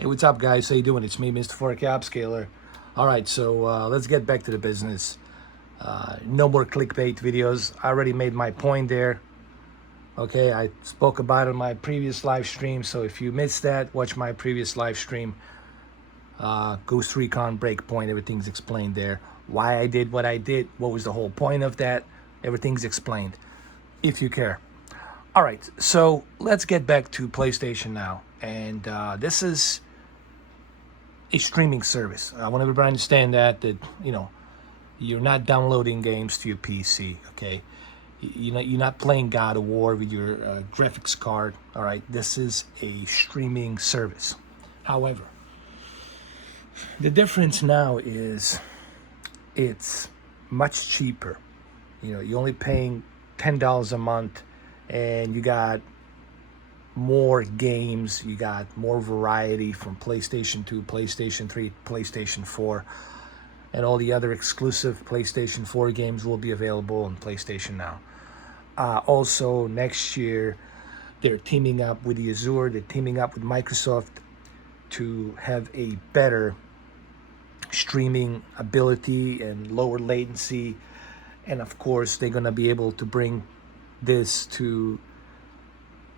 Hey, what's up, guys? How you doing? It's me, Mr. 4K Upscaler. All right, so let's get back to the business. No more clickbait videos. I already made my point there. Okay, I spoke about it in my previous live stream. So if you missed that, watch my previous live stream. Ghost Recon Breakpoint, everything's explained there. Why I did what I did, what was the whole point of that, everything's explained, if you care. All right, so let's get back to PlayStation now. And this is a streaming service. I want everybody to understand that you're not downloading games to your PC, okay? You're not playing God of War with your graphics card, all right? This is a streaming service. However, the difference now is it's much cheaper. You're only paying $10 a month, and you got more games, you got more variety from PlayStation 2, PlayStation 3, PlayStation 4, and all the other exclusive PlayStation 4 games will be available on PlayStation Now. Also, next year, they're teaming up with the Azure, they're teaming up with Microsoft to have a better streaming ability and lower latency. And of course, they're going to be able to bring this to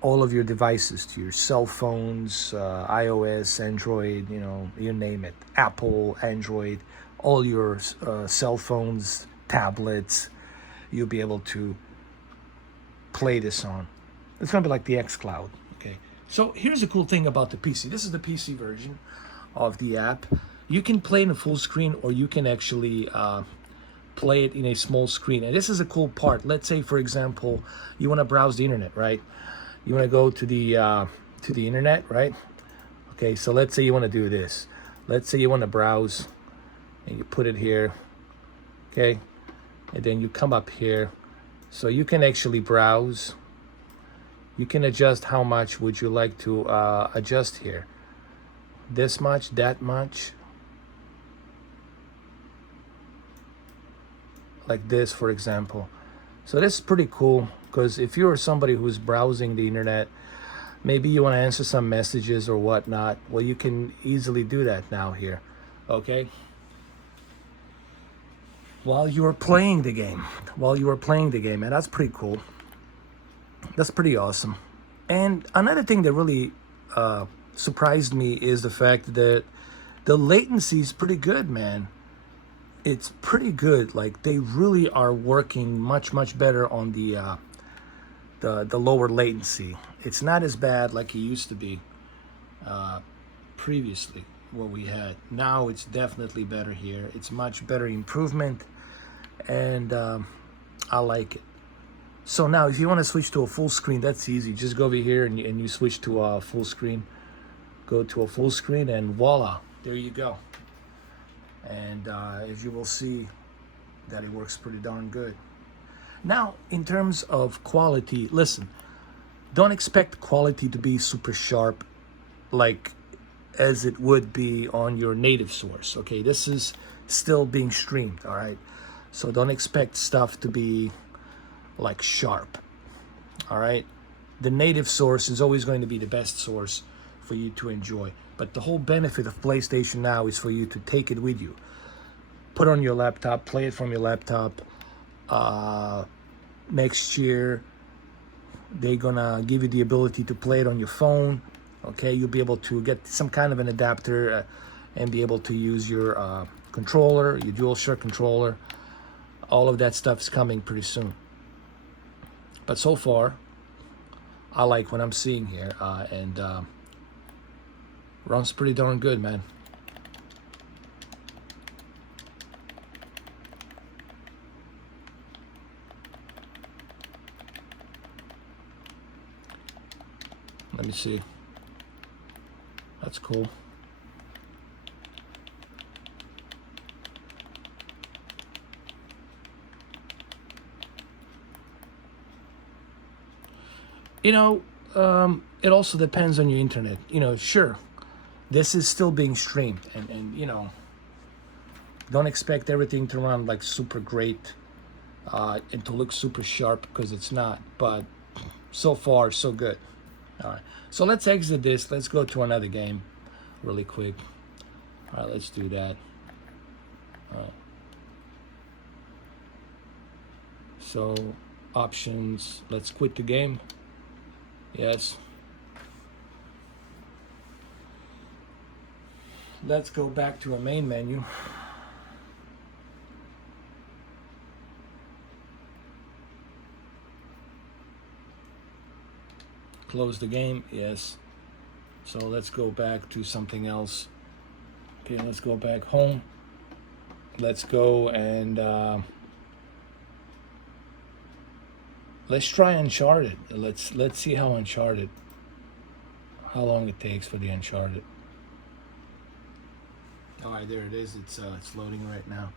all of your devices, to your cell phones, iOS, Android, you name it, Apple, Android, all your cell phones, tablets, you'll be able to play this on. It's gonna be like the xCloud, okay? So here's the cool thing about the PC. This is the PC version of the app. You can play in a full screen, or you can actually play it in a small screen. And this is a cool part. Let's say, for example, you wanna browse the internet, right? You want to go to the internet, right? Okay, so let's say you want to do this. Let's say you want to browse, and you put it here, okay? And then you come up here. So you can actually browse. You can adjust how much would you like to adjust here. This much, that much. Like this, for example. So this is pretty cool, because if you're somebody who's browsing the internet, maybe you want to answer some messages or whatnot, well, you can easily do that now here, okay? While you are playing the game, and that's pretty cool. That's pretty awesome. And another thing that really surprised me is the fact that the latency is pretty good, man. It's pretty good. Like, they really are working much better on the lower latency. It's not as bad like it used to be previously, what we had. Now it's definitely better here. It's much better improvement, and I like it. So now, if you want to switch to a full screen, that's easy. Just go over here and you switch to a full screen. Go to a full screen, and voila, there you go. And as you will see, that it works pretty darn good. Now, in terms of quality, listen, don't expect quality to be super sharp like as it would be on your native source, okay? This is still being streamed, all right? So don't expect stuff to be like sharp, all right? The native source is always going to be the best source for you to enjoy. But the whole benefit of PlayStation Now is for you to take it with you. Put it on your laptop, play it from your laptop. Next year, they're gonna give you the ability to play it on your phone. Okay, you'll be able to get some kind of an adapter and be able to use your controller, your DualShock controller. All of that stuff is coming pretty soon. But so far, I like what I'm seeing here, and runs pretty darn good, man. Let me see. That's cool. It also depends on your internet. Sure, this is still being streamed, and don't expect everything to run like super great and to look super sharp, because it's not. But so far, so good. All right, so let's exit this. Let's go to another game. really quick. All right, let's do that. All right. So options, let's quit the game. Yes. Let's go back to our main menu. Close the game, yes. So let's go back to something else. Okay, let's go back home. Let's go and let's try Uncharted. Let's see how Uncharted, how long it takes for the Uncharted. All right, there it is. It's loading right now.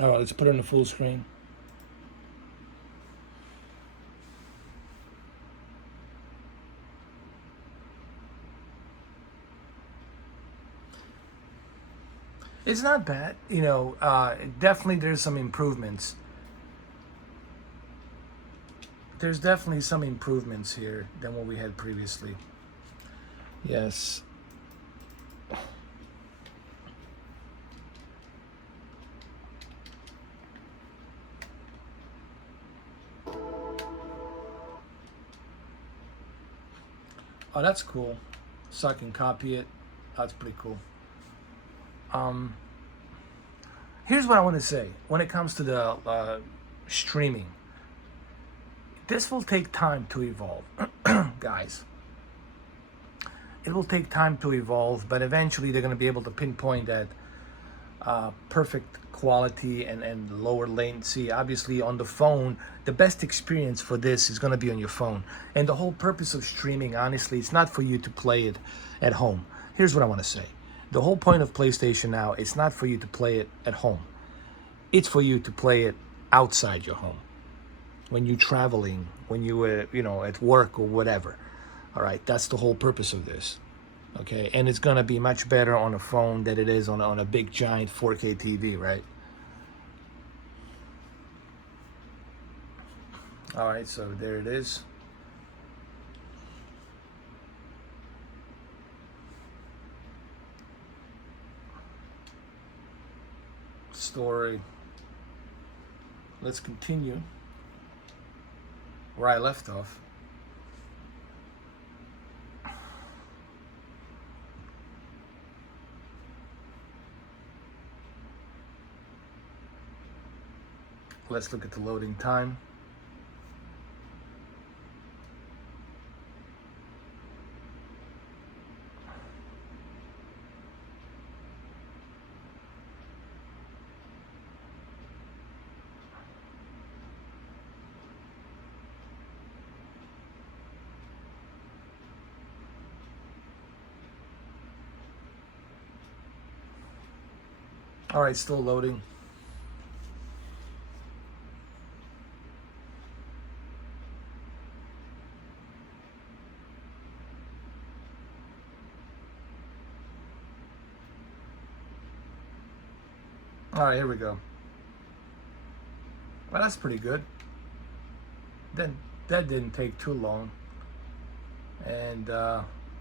All right, let's put it on the full screen. It's not bad, you know. Definitely, there's some improvements. There's definitely some improvements here than what we had previously. Yes. Oh, that's cool. So I can copy it. That's pretty cool. Here's what I want to say when it comes to the streaming. This will take time to evolve, guys. It will take time to evolve, but eventually they're going to be able to pinpoint that perfect quality and lower latency. Obviously, on the phone, the best experience for this is going to be on your phone. And the whole purpose of streaming, honestly, it's not for you to play it at home. Here's what I want to say. The whole point of PlayStation now, it's not for you to play it at home. It's for you to play it outside your home. When you're traveling, when you at work or whatever. All right, that's the whole purpose of this. Okay, and it's gonna be much better on a phone than it is on a big giant 4K TV, right? All right, so there it is. Story. Let's continue where I left off. Let's look at the loading time. All right, still loading. All right, here we go. Well, that's pretty good. Then that didn't take too long. And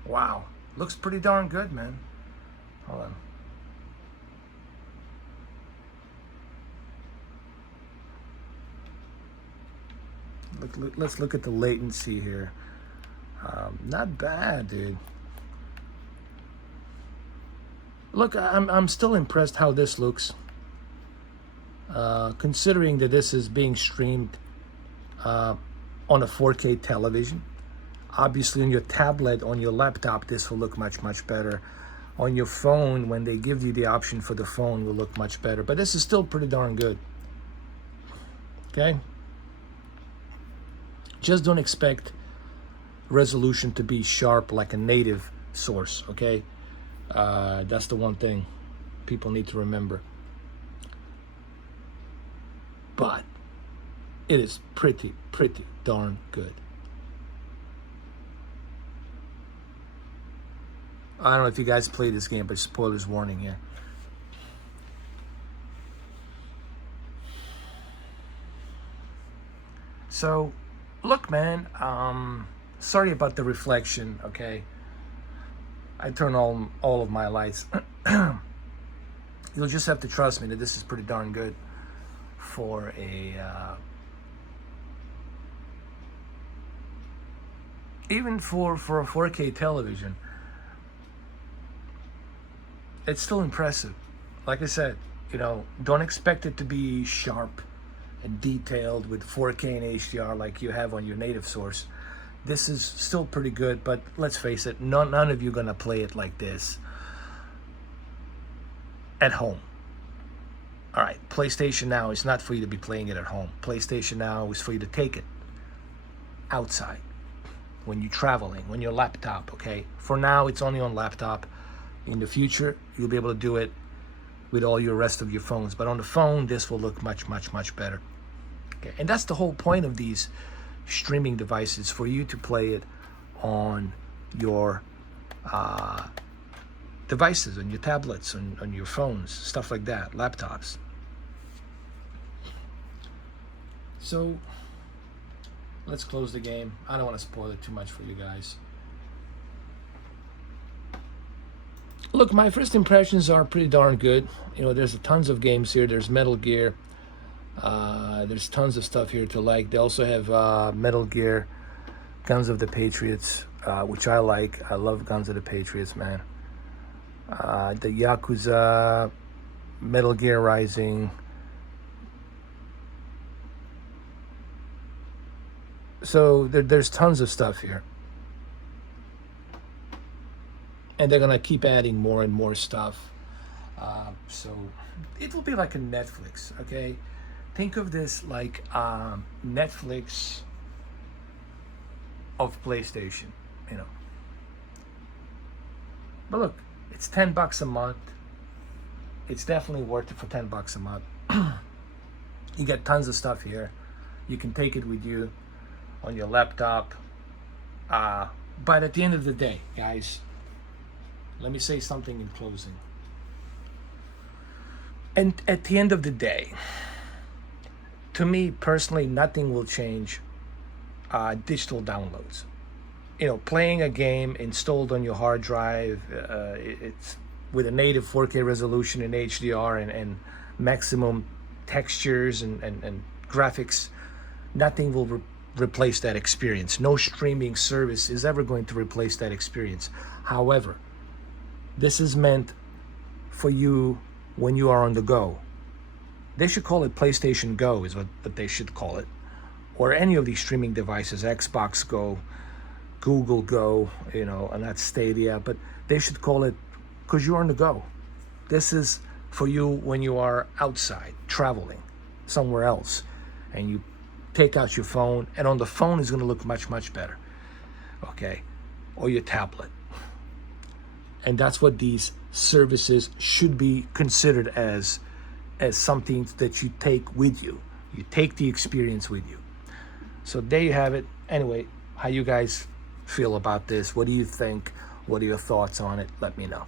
wow, looks pretty darn good, man. Hold on. Let's look at the latency here. Not bad, dude. Look, I'm still impressed how this looks. Considering that this is being streamed on a 4K television. Obviously, on your tablet, on your laptop, this will look much, much better. On your phone, when they give you the option for the phone, will look much better. But this is still pretty darn good. Okay? Just don't expect resolution to be sharp like a native source, okay? That's the one thing people need to remember. But It is pretty darn good. I don't know if you guys play this game, but spoilers warning here. So, look, man, sorry about the reflection, okay? I turn all of my lights. You'll just have to trust me that this is pretty darn good for a even for a 4K television. It's still impressive. Like I said, you know, don't expect it to be sharp and detailed with 4K and HDR like you have on your native source. This is still pretty good, but let's face it, none of you are gonna play it like this at home. All right, PlayStation Now is not for you to be playing it at home. PlayStation Now is for you to take it outside, when you're traveling, when you're laptop, okay? For now, it's only on laptop. In the future, you'll be able to do it with all your rest of your phones. But on the phone, this will look much better. Okay, and that's the whole point of these streaming devices, for you to play it on your devices, on your tablets, on your phones, stuff like that, laptops. So let's close the game. I don't want to spoil it too much for you guys. Look, my first impressions are pretty darn good. You know, there's tons of games here. There's Metal Gear. There's tons of stuff here to like. They also have Metal Gear, Guns of the Patriots, which I like. I love Guns of the Patriots, man. The Yakuza, Metal Gear Rising. So there's tons of stuff here. And they're gonna keep adding more and more stuff. So it will be like a Netflix, okay? Think of this like Netflix of PlayStation, you know. But look, it's $10 a month. It's definitely worth it for $10 a month. You get tons of stuff here. You can take it with you on your laptop. But at the end of the day, guys, let me say something in closing. And at the end of the day, to me personally, nothing will change digital downloads. You know, playing a game installed on your hard drive, it's with a native 4K resolution in HDR and maximum textures and graphics, nothing will replace that experience. No streaming service is ever going to replace that experience. However, this is meant for you when you are on the go. They should call it PlayStation Go, is what they should call it. Or any of these streaming devices, Xbox Go, Google Go, you know, and that's Stadia, but they should call it, because you're on the go. This is for you when you are outside, traveling somewhere else, and you take out your phone, and on the phone is gonna look much better, okay? Or your tablet. And that's what these services should be considered as something that you take with you. You take the experience with you. So there you have it. Anyway, how you guys feel about this? What do you think? What are your thoughts on it? Let me know.